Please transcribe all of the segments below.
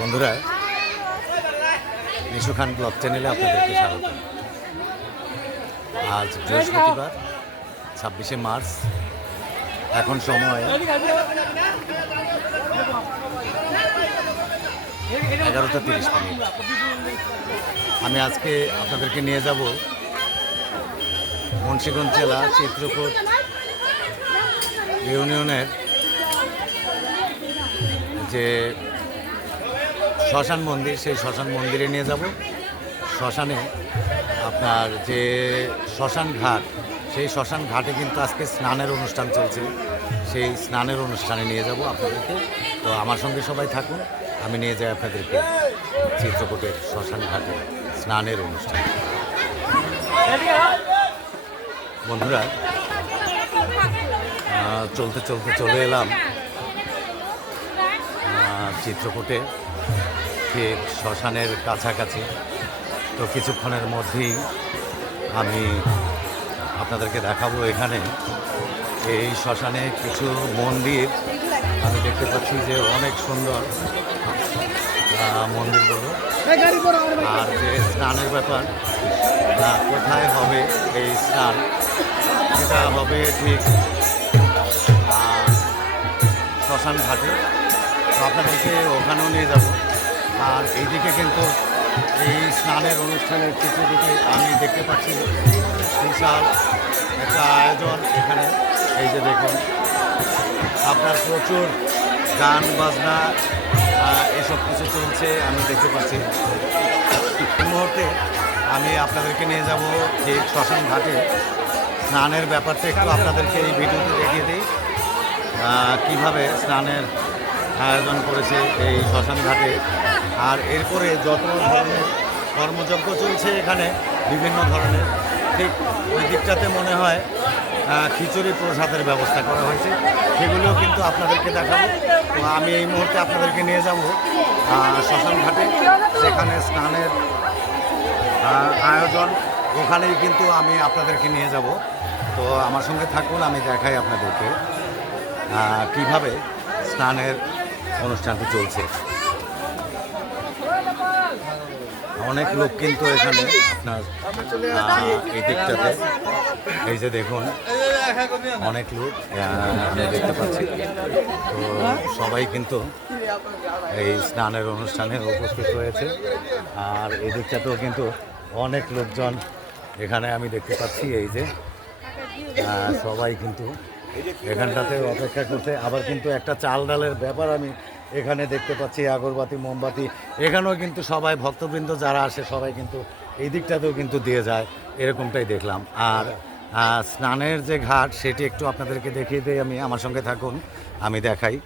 বন্ধুরা, নিশু খান ব্লগ চ্যানেলে আপনাদেরকে স্বাগত। আজ বৃহস্পতিবার 26শে মার্চ, এখন সময় 11:30। আমি আজকে আপনাদেরকে নিয়ে যাব মুন্সিগঞ্জ জেলা চিত্রকূট ইউনিয়নের যে শ্মশান মন্দির, সেই শ্মশান মন্দিরে নিয়ে যাব। শ্মশানে আপনার যে শ্মশান ঘাট, সেই শ্মশান ঘাটে কিন্তু আজকে স্নানের অনুষ্ঠান চলছে। সেই স্নানের অনুষ্ঠানে নিয়ে যাব আপনাদেরকে। তো আমার সঙ্গে সবাই থাকুন, আমি নিয়ে যাই আপনাদেরকে চিত্রকূটের শ্মশান ঘাটে স্নানের অনুষ্ঠান। বন্ধুরা, চলতে চলতে চলে এলাম চিত্রকূটে, ঠিক শ্মশানের কাছাকাছি। তো কিছুক্ষণের মধ্যেই আমি আপনাদেরকে দেখাবো এখানে এই শ্মশানে কিছু মন্দির আমি দেখতে পাচ্ছি যে অনেক সুন্দর মন্দিরগুলো। আর যে স্নানের ব্যাপার, কোথায় হবে এই স্নান, সেটা হবে ঠিক শ্মশান ঘাটে। তো আপনাদেরকে ওখানেও নিয়ে যাব। আর এইদিকে কিন্তু এই স্নানের অনুষ্ঠানের কিছু দিকে আমি দেখতে পাচ্ছি বিশাল একটা আয়োজন এখানে। এই যে দেখুন, আপনার প্রচুর গান বাজনা এসব কিছু চলছে আমি দেখতে পাচ্ছি। এই মুহূর্তে আমি আপনাদেরকে নিয়ে যাব ঠিক শ্মশান ঘাটে। স্নানের ব্যাপারটা একটু আপনাদেরকে এই ভিডিওতে দেখিয়ে দিই, কীভাবে স্নানের আয়োজন করেছে এই শ্মশান ঘাটে। আর এরপরে যত ধরনের কর্মযজ্ঞ চলছে এখানে বিভিন্ন ধরনের, ঠিক ওই দিকটাতে মনে হয় খিচুড়ি প্রসাদের ব্যবস্থা করা হয়েছে, সেগুলোও কিন্তু আপনাদেরকে দেখাবো। তো আমি এই মুহূর্তে আপনাদেরকে নিয়ে যাব শ্মশান ঘাটে, যেখানে স্নানের আয়োজন, ওখানেই কিন্তু আমি আপনাদেরকে নিয়ে যাব। তো আমার সঙ্গে থাকুন, আমি দেখাই আপনাদেরকে কিভাবে স্নানের অনুষ্ঠানটি চলছে। অনেক লোক কিন্তু এখানে আপনার এই দিকটাতে, এই যে দেখুন অনেক লোক আমি দেখতে পাচ্ছি। তো সবাই কিন্তু এই স্নানের অনুষ্ঠানে উপস্থিত হয়েছে। আর এই দিকটাতেও কিন্তু অনেক লোকজন এখানে আমি দেখতে পাচ্ছি। এই যে সবাই কিন্তু এখানটাতে অপেক্ষা করতে। আবার কিন্তু একটা চাল ডালের ব্যাপার আমি এখানে দেখতে পাচ্ছি, আগরবাতি মোমবাতি এখানেও কিন্তু সবাই ভক্তবৃন্দ যারা আসে সবাই কিন্তু এই দিকটাতেও কিন্তু দিয়ে যায়, এরকমটাই দেখলাম। আর স্নানের যে ঘাট, সেটি একটু আপনাদেরকে দেখিয়ে দিই আমি, আমার সঙ্গে থাকুন, আমি দেখাই।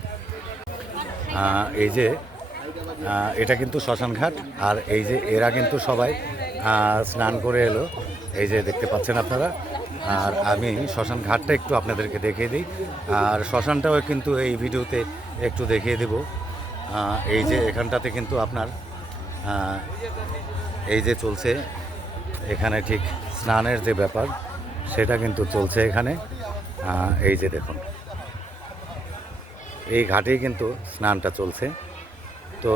এই যে এটা কিন্তু শ্মশান ঘাট। আর এই যে এরা কিন্তু সবাই স্নান করে এলো, এই যে দেখতে পাচ্ছেন আপনারা। আর আমি শ্মশান ঘাটটা একটু আপনাদেরকে দেখিয়ে দিই, আর শ্মশানটাও কিন্তু এই ভিডিওতে একটু দেখিয়ে দেব। এই যে এখানটাতে কিন্তু আপনার এই যে চলছে এখানে ঠিক স্নানের যে ব্যাপার, সেটা কিন্তু চলছে এখানে। এই যে দেখুন, এই ঘাটেই কিন্তু স্নানটা চলছে। তো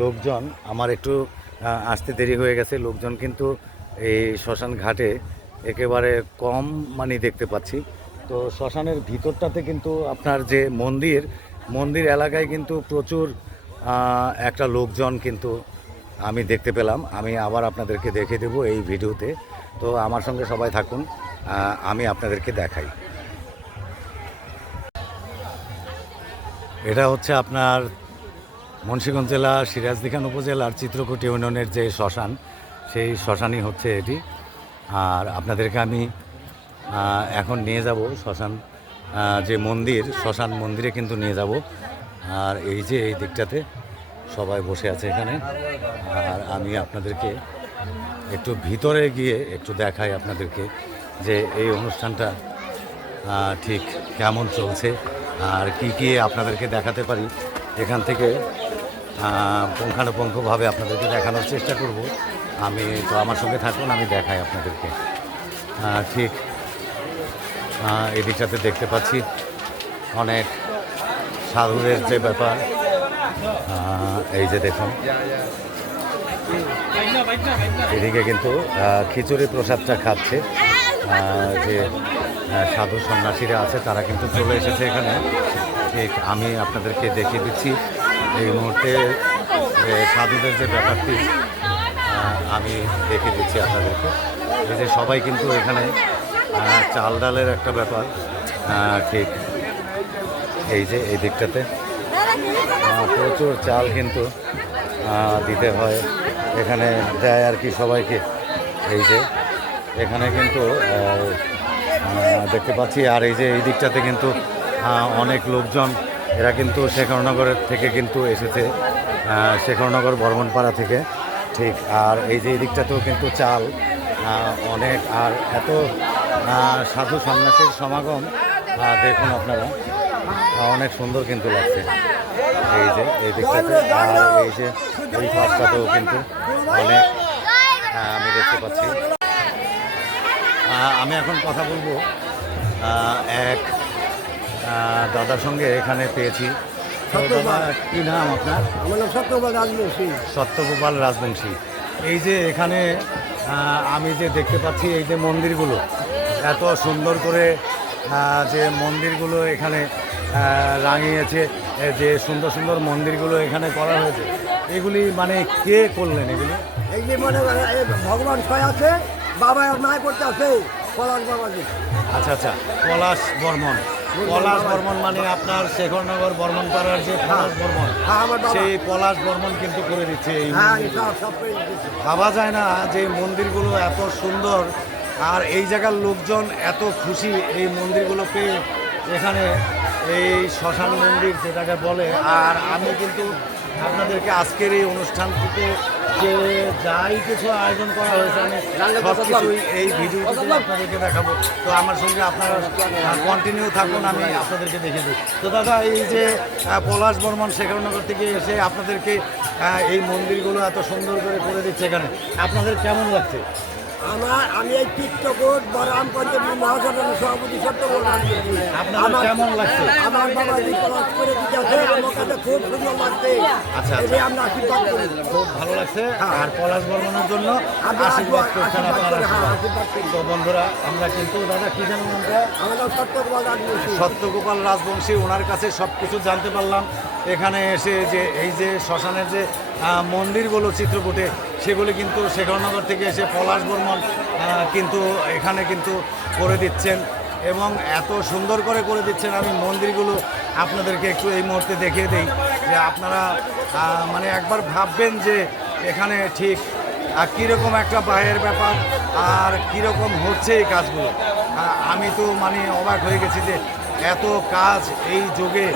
লোকজন, আমার একটু আসতে দেরি হয়ে গেছে, লোকজন কিন্তু এই শ্মশান ঘাটে একেবারে কম মানে দেখতে পাচ্ছি। তো শ্মশানের ভিতরটাতে কিন্তু আপনার যে মন্দির এলাকায় কিন্তু প্রচুর একটা লোকজন কিন্তু আমি দেখতে পেলাম। আমি আবার আপনাদেরকে দেখে দেব এই ভিডিওতে। তো আমার সঙ্গে সবাই থাকুন, আমি আপনাদেরকে দেখাই। এটা হচ্ছে আপনার মুন্সিগঞ্জ জেলা সিরাজদিখান উপজেলার চিত্রকূট ইউনিয়নের যে শ্মশান, সেই শ্মশানই হচ্ছে এটি। আর আপনাদেরকে আমি এখন নিয়ে যাব শ্মশান যে মন্দির, শ্মশান মন্দিরে কিন্তু নিয়ে যাব। আর এই যে এই দিকটাতে সবাই বসে আছে এখানে। আর আমি আপনাদেরকে একটু ভিতরে গিয়ে একটু দেখাই আপনাদেরকে যে এই অনুষ্ঠানটা ঠিক কেমন চলছে, আর কি কি আপনাদেরকে দেখাতে পারি এখান থেকে পুঙ্খানুপুঙ্খভাবে আপনাদেরকে দেখানোর চেষ্টা করব আমি। তো আমার সঙ্গে থাকুন, আমি দেখাই আপনাদেরকে। ঠিক এই দিকটাতে দেখতে পাচ্ছি অনেক সাধুদের যে ব্যাপার, এই যে দেখুন এদিকে কিন্তু খিচুড়ি প্রসাদটা খাচ্ছে যে সাধু সন্ন্যাসীরা আছে তারা কিন্তু চলে এসেছে এখানে। ঠিক আমি আপনাদেরকে দেখিয়ে দিচ্ছি এই মুহূর্তে যে সাধুদের যে ব্যাপারটি আমি দেখিয়ে দিচ্ছি আপনাদেরকে। এই যে সবাই কিন্তু এখানে চাল ডালের একটা ব্যাপার, ঠিক এই যে এই দিকটাতে প্রচুর চাল কিন্তু দিতে হয়, এখানে দেয় আর কি সবাইকে। এই যে এখানে কিন্তু দেখতে পাচ্ছি, আর এই যে এই দিকটাতে কিন্তু অনেক লোকজন, এরা কিন্তু শেখরনগরের থেকে কিন্তু এসেছে, শেখরনগর বর্মনপাড়া থেকে। ঠিক, আর এই যে এই দিকটাতেও কিন্তু চাল অনেক, আর এত সাধু সন্ন্যাসীর সমাগম দেখুন আপনারা, অনেক সুন্দর কিন্তু লাগছে। এই যে এই দিকটাতে, আর এই যে এই পাশটাতেও কিন্তু অনেক আমি দেখতে পাচ্ছি। আমি এখন কথা বলবো এক দাদার সঙ্গে এখানে পেয়েছি। কি নাম আপনার? আমার নাম সত্যগোপাল রাজবংশী। সত্যগোপাল রাজবংশী। এই যে এখানে আমি যে দেখতে পাচ্ছি এই যে মন্দিরগুলো এত সুন্দর করে, যে মন্দিরগুলো এখানে রাঙিয়েছে, যে সুন্দর সুন্দর মন্দিরগুলো এখানে করা হয়েছে, এগুলি মানে কে করলেন এগুলি? এই যে মনে ভগবান ছয় আছে, বাবা আর মায় করতে আছে পলাশ বাবাজি। আচ্ছা আচ্ছা, পলাশ বর্মন। পলাশ বর্মন মানে আপনার শেখরনগর বর্মনপাড়ার যে পলাশ বর্মন, সেই পলাশ বর্মন কিন্তু করে দিচ্ছে এই। ভাবা যায় না যে মন্দিরগুলো এত সুন্দর, আর এই জায়গার লোকজন এত খুশি এই মন্দিরগুলো পেয়ে। এখানে এই শ্মশান মন্দির যেটাকে বলে, আর আমি কিন্তু আপনাদেরকে আজকের এই অনুষ্ঠানটিতে যে যাই কিছু আয়োজন করা হয়েছে আমি সব কিছুই এই ভিডিওটিতে আপনাদেরকে দেখাবো। তো আমার সঙ্গে আপনারা কন্টিনিউ থাকুন, আমি আপনাদেরকে দেখে দিই। তো দাদা, এই যে পলাশ বর্মন শেখরনগর থেকে এসে আপনাদেরকে এই মন্দিরগুলো এত সুন্দর করে দিচ্ছে, এখানে আপনাদের কেমন লাগছে? আমি এই চিত্রকূট বরাম পঞ্চমী মহাসভার সভাপতি সত্যগোপাল রাজবংশী। আপনার কেমন লাগছে? আমার বাবা পলাশ করে দিতে আছে, আমার কাছে খুব সুন্দর লাগছে। আচ্ছা, আমরা আশীর্বাদ করি, খুব ভালো লাগছে। আর পলাশ বর্মনের জন্য আশীর্বাদ করছেন আপনারা। তো বন্ধুরা, আমরা কিন্তু দাদা কি জানেন, আমার নাম সত্যগোপাল রাজবংশী। সত্যগোপাল রাজবংশী, ওনার কাছে সব কিছু জানতে পারলাম এখানে এসে। যে এই যে শ্মশানের যে মন্দিরগুলো চিত্রকূটে, সেগুলি কিন্তু শেখরনগর থেকে এসে পলাশ বর্মন কিন্তু এখানে কিন্তু করে দিচ্ছেন, এবং এত সুন্দর করে দিচ্ছেন। আমি মন্দিরগুলো আপনাদেরকে একটু এই মুহূর্তে দেখিয়ে দিই, যে আপনারা মানে একবার ভাববেন যে এখানে ঠিক কীরকম একটা বাইরের ব্যাপার, আর কীরকম হচ্ছে এই কাজগুলো। আমি তো মানে অবাক হয়ে গেছি যে এত কাজ এই যুগে,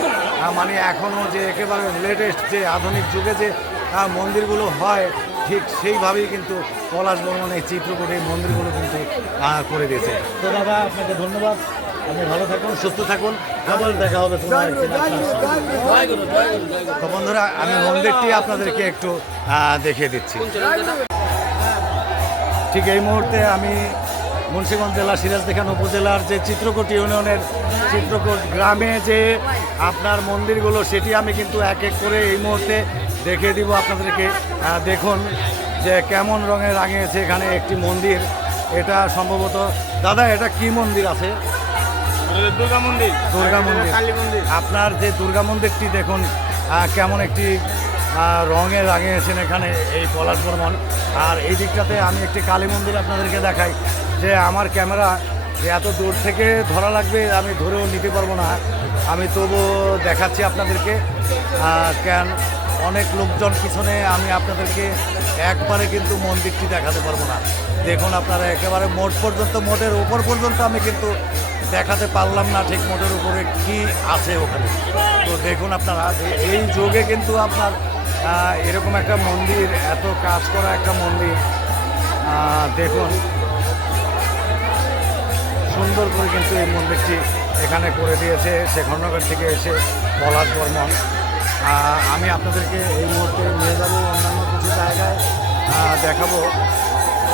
মানে এখনও যে একেবারে লেটেস্ট যে আধুনিক যুগে যে মন্দিরগুলো হয়, ঠিক সেইভাবেই কিন্তু পলাশ বর্মন এই চিত্রকূটে এই মন্দিরগুলো কিন্তু করে দিয়েছে। তো দাদা, আপনাকে ধন্যবাদ, আপনি ভালো থাকুন, সুস্থ থাকুন, আবার দেখা হবে। তো বন্ধুরা, আমি মন্দিরটি আপনাদেরকে একটু দেখিয়ে দিচ্ছি। ঠিক এই মুহূর্তে আমি মুন্সিগঞ্জ জেলা সিরাজদিখান উপজেলার যে চিত্রকূট ইউনিয়নের চিত্রকূট গ্রামে যে আপনার মন্দিরগুলো, সেটি আমি কিন্তু এক এক করে এই মুহূর্তে দেখিয়ে দিব আপনাদেরকে। দেখুন যে কেমন রঙে রাঙিয়েছে এখানে একটি মন্দির। এটা সম্ভবত, দাদা এটা কি মন্দির আছে? দুর্গা মন্দির। দুর্গা মন্দির, কালী মন্দির। আপনার যে দুর্গা মন্দিরটি দেখুন কেমন একটি রঙে রাঙিয়েছেন এখানে এই পলাশ বর্মন। আর এই দিকটাতে আমি একটি কালী মন্দির আপনাদেরকে দেখাই, যে আমার ক্যামেরা যে এত দূর থেকে ধরা লাগবে আমি ধরেও নিতে পারবো না, আমি তবু দেখাচ্ছি আপনাদেরকে। কেন অনেক লোকজন পিছনে, আমি আপনাদেরকে একবারে কিন্তু মন্দিরটি দেখাতে পারবো না। দেখুন আপনারা, একেবারে মোট পর্যন্ত, মোটের উপর পর্যন্ত আমি কিন্তু দেখাতে পারলাম না ঠিক মোটের উপরে কি আছে ওখানে। তো দেখুন আপনারা, এই যুগে কিন্তু আপনার এরকম একটা মন্দির, এত কাজ করা একটা মন্দির, দেখুন সুন্দর করে কিন্তু এই মন্দিরটি এখানে করে দিয়েছে শেখরনগর থেকে এসে পলাশ বর্মন। আমি আপনাদেরকে এই মুহূর্তে নিয়ে যাবো অন্যান্য কিছু জায়গায়, দেখাবো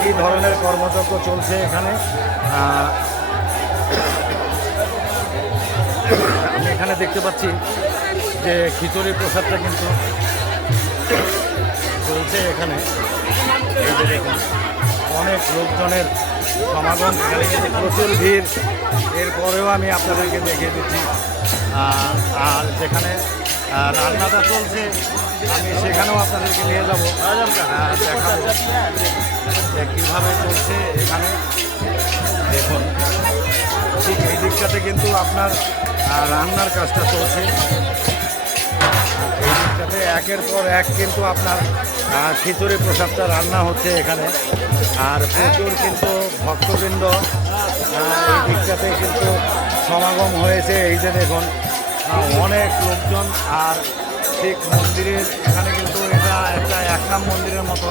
এই ধরনের কর্মযজ্ঞ চলছে এখানে। আমি এখানে দেখতে পাচ্ছি যে খিচুড়ি প্রসাদটা কিন্তু চলছে এখানে। এই যে দেখুন অনেক লোকজনের সমাগম, এখানে কিন্তু প্রচুর ভিড়। এরপরেও আমি আপনাদেরকে দেখিয়ে দিচ্ছি। আর যেখানে রান্নাটা চলছে আমি সেখানেও আপনাদেরকে নিয়ে যাবো, দেখাবো যে কীভাবে চলছে এখানে। দেখুন ঠিক এই দিকটাতে কিন্তু আপনার রান্নার কাজটা চলছে। এই দিকটাতে একের পর এক কিন্তু আপনার খিচুড়ি প্রসাদটা রান্না হচ্ছে এখানে। আর প্রচুর কিন্তু ভক্তবৃন্দ এই দিকটাতে কিন্তু সমাগম হয়েছে। এই যে দেখুন অনেক লোকজন। আর ঠিক মন্দিরের এখানে কিন্তু এটা একটা একনাম মন্দিরের মতো,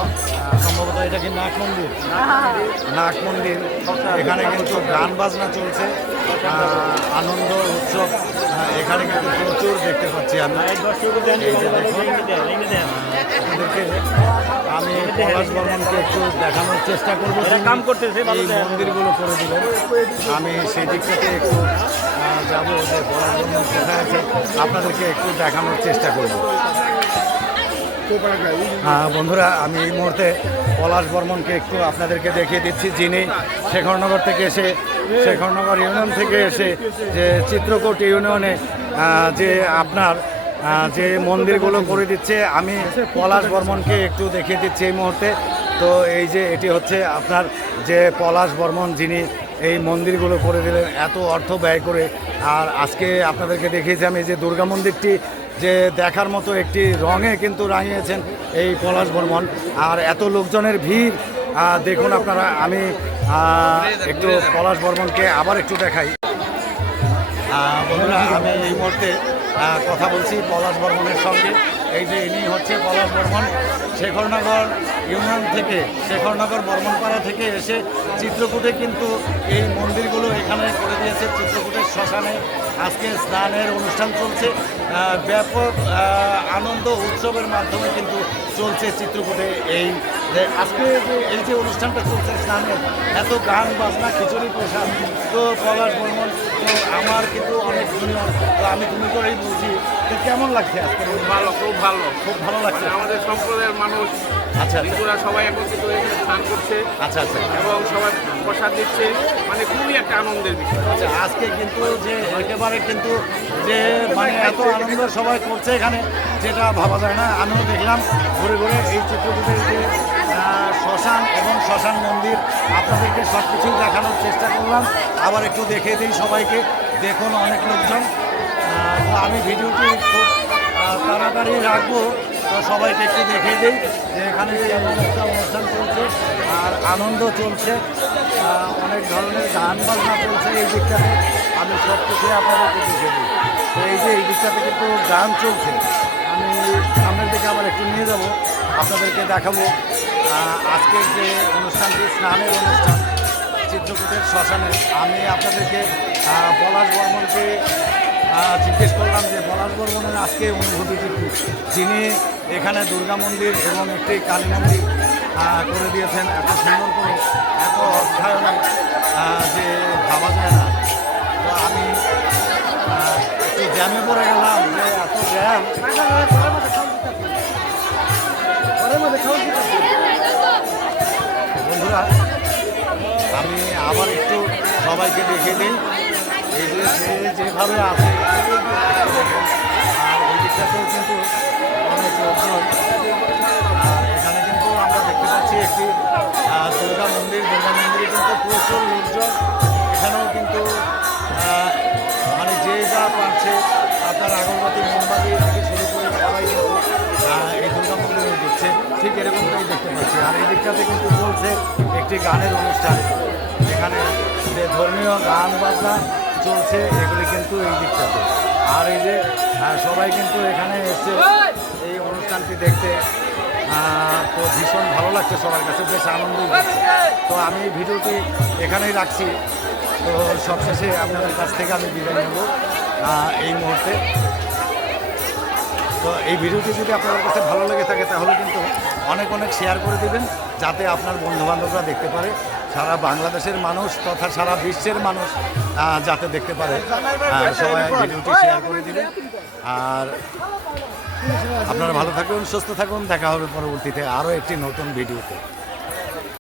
সম্ভবত এটা কি নাগ মন্দির, নাগ মন্দির। এখানে কিন্তু গান বাজনা চলছে, আনন্দ উৎসব এখানে কিন্তু প্রচুর দেখতে পাচ্ছি আমি। এই যে দেখুন আপনাদেরকে আমি পলাশ বর্মনকে একটু দেখানোর চেষ্টা করবো, কাম করতেছে এই মন্দিরগুলো করে দিলেন। আমি সেই দিকটাতে একটু যাবো যে পলাশ বর্মন কোথায় আছে, আপনাদেরকে একটু দেখানোর চেষ্টা করব। বন্ধুরা আমি এই মুহূর্তে পলাশ বর্মনকে একটু আপনাদেরকে দেখিয়ে দিচ্ছি, যিনি শেখরনগর থেকে এসে, শেখরনগর ইউনিয়ন থেকে এসে যে চিত্রকূট ইউনিয়নে যে আপনার যে মন্দিরগুলো করে দিচ্ছে, আমি পলাশ বর্মনকে একটু দেখিয়ে দিচ্ছি এই মুহূর্তে। তো এই যে এটি হচ্ছে আপনার যে পলাশ বর্মন, যিনি এই মন্দিরগুলো করে দিলেন এত অর্থ ব্যয় করে। আর আজকে আপনাদেরকে দেখিয়েছি আমি যে দুর্গা মন্দিরটি যে দেখার মতো একটি রঙে কিন্তু রাঙিয়েছেন এই পলাশ বর্মন। আর এত লোকজনের ভিড় দেখুন আপনারা। আমি একটু পলাশ বর্মনকে আবার একটু দেখাই। বন্ধুরা আমি এই মুহূর্তে কথা বলছি পলাশ বর্মনের সঙ্গে। এই যে ইনি হচ্ছে পলাশ বর্মন, শেখরনগর ইউনিয়ন থেকে, শেখরনগর বর্মনপাড়া থেকে এসে চিত্রকূটে কিন্তু এই মন্দিরগুলো এখানে করে দিয়েছে। চিত্রকূটের শ্মশানে আজকে স্নানের অনুষ্ঠান চলছে, ব্যাপক আনন্দ উৎসবের মাধ্যমে কিন্তু চলছে চিত্রকূটে। এই যে আজকে এই যে অনুষ্ঠানটা চলছে স্নানের, এত গান বাজনা খিচুড়ি প্রসাদ, তো পলাশ বর্মন তো আমার কিন্তু অনেক জুনিয়র, তো আমি তুমি করেই বলছি তো কেমন লাগছে আজকে? ভালো, খুব ভালো, খুব ভালো লাগছে। আমাদের সম্প্রদায়ের মানুষ আচ্ছা হিন্দুরা সবাই একত্রিত হয়ে এখানে স্নান করছে আচ্ছা আচ্ছা এবং সবাই প্রসাদ দিচ্ছে, মানে খুবই একটা আনন্দের বিষয়। আচ্ছা আজকে কিন্তু যে একেবারে কিন্তু যে মানে এত আনন্দ সবাই করছে এখানে, যেটা ভাবা যায় না। আমিও দেখলাম ঘুরে ঘুরে এই চিত্রকূটের যে শ্মশান এবং শ্মশান মন্দির, আপনাদেরকে সব কিছুই দেখানোর চেষ্টা করলাম। আবার একটু দেখিয়ে দিই সবাইকে। দেখুন অনেক লোকজন। তো আমি ভিডিওটি খুব তাড়াতাড়ি রাখবো, তো সবাইকে একটু দেখিয়ে দিই যে এখানে এমন একটা অনুষ্ঠান চলছে আর আনন্দ চলছে, অনেক ধরনের গান বাজনা চলছে। এই দিকটাতে আমি সব কিছুই আপনাদেরকে দেখিয়ে দিই। তো এই যে এই দিকটাতে কিন্তু গান চলছে, আমি সামনের দিকে আবার একটু নিয়ে যাব, আপনাদেরকে দেখাবো আজকের যে অনুষ্ঠানটি স্নানের অনুষ্ঠান চিত্রকূটের শ্মশানে। আমি আপনাদেরকে পলাশ বর্মনকে জিজ্ঞেস করলাম যে পলাশ বর্মনের আজকে অনুভূতিটি কী। তিনি এখানে দুর্গা মন্দির এবং একটি কালী মন্দির করে দিয়েছেন এত সুন্দর করে, এত অর্থায়নে যে ভাবা যায় না। তো আমি একটু জ্যামে পড়ে গেলাম, যে এত জ্যাম। বন্ধুরা আমি আবার একটু সবাইকে দেখিয়ে দিই এই যে যেভাবে আছে। আর এই দিকটাতেও কিন্তু অনেক লোকজন। আর এখানে কিন্তু আমরা দেখতে পাচ্ছি একটি দুর্গা মন্দির, দুর্গা মন্দিরে কিন্তু প্রচুর লোকজন। এখানেও কিন্তু মানে যে যা পারছে আপনার আগরবাতি মোমবাতি থেকে শুরু করে সবাই কিন্তু এই দুর্গা মন্দিরে দিচ্ছে, ঠিক এরকমটাই দেখতে পাচ্ছি। আর এই দিকটাতে কিন্তু চলছে একটি গানের অনুষ্ঠান, এখানে যে ধর্মীয় গান বাজনা চলছে এগুলি কিন্তু এই দিকটাতে। আর এই যে সবাই কিন্তু এখানে এসে এই অনুষ্ঠানটি দেখতে, তো ভীষণ ভালো লাগছে সবার কাছে, বেশ আনন্দই হচ্ছে। তো আমি ভিডিওটি এখানেই রাখছি। তো সবশেষে আপনাদের কাছ থেকে আমি বিদায় নেব এই মুহূর্তে। তো এই ভিডিওটি যদি আপনাদের কাছে ভালো লেগে থাকে তাহলে কিন্তু অনেক অনেক শেয়ার করে দেবেন, যাতে আপনার বন্ধুবান্ধবরা দেখতে পারে, সারা বাংলাদেশের মানুষ তথা সারা বিশ্বের মানুষ যাতে দেখতে পারে। সবাই ভিডিওটি শেয়ার করে দিবেন। আর আপনারা ভালো থাকুন, সুস্থ থাকুন, দেখা হবে পরবর্তীতে আরও একটি নতুন ভিডিওতে।